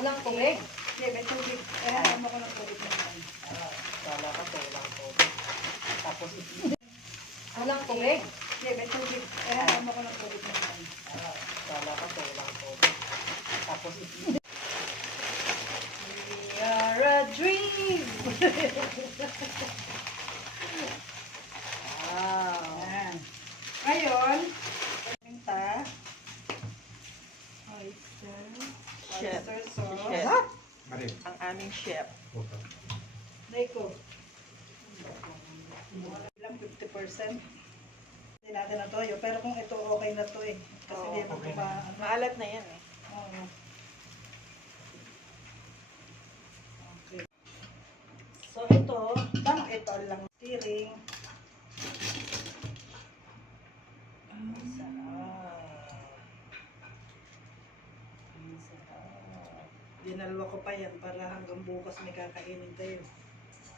Walang tubig. Hindi, may tubig. Alam mo ko ng tubig naman. Kala ko to, walang tubig. Tapos, Walang tubig. Hindi, may tubig. Alam mo ko ng tubig naman. kala ko to, walang tubig. Tapos, We are a dream! Wow. Ayan. Ngayon, minta, oyster, Chef. oyster sauce. Chef. Marin. ang aming chef. Daiko. Ilang 50%. Hindi natin na toyo. Pero kung ito okay na to eh. Kasi Oo, hindi naman okay ito na. Maalat na yan eh. Oo. Okay. So ito, ito lang tiring. Ang sarap. Ang sarap. Dinalwa ko pa yan para hanggang bukas may kakainin tayo.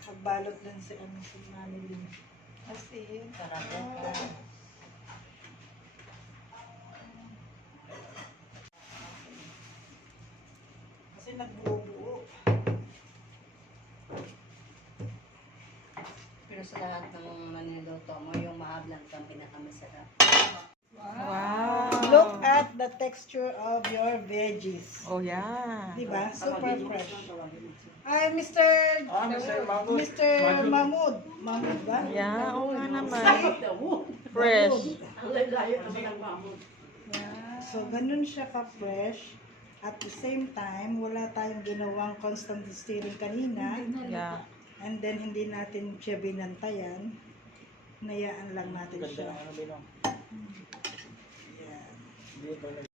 Magbalot din si Mami Lynn. Kasi, Sarap. Kasi nagbuo-buo. Pero sa lahat ng maniluto mo, yung mahablang ang pinakamasarap. wow. Look at the texture of your veggies. Oh, yeah. Diba? Super fresh. Ay, Mr. Mr. Mahmoud. Mr. Mahmoud. Mahmoud ba? Yeah, oo nga naman. Fresh. Yeah. So, ganun siya ka-fresh. At the same time, wala tayong ginawang constant stirring kanina. Yeah. And then, hindi natin siya binantayan. Nayaan lang natin siya. Ganda ng ano, Binong. Yan. Hindi ito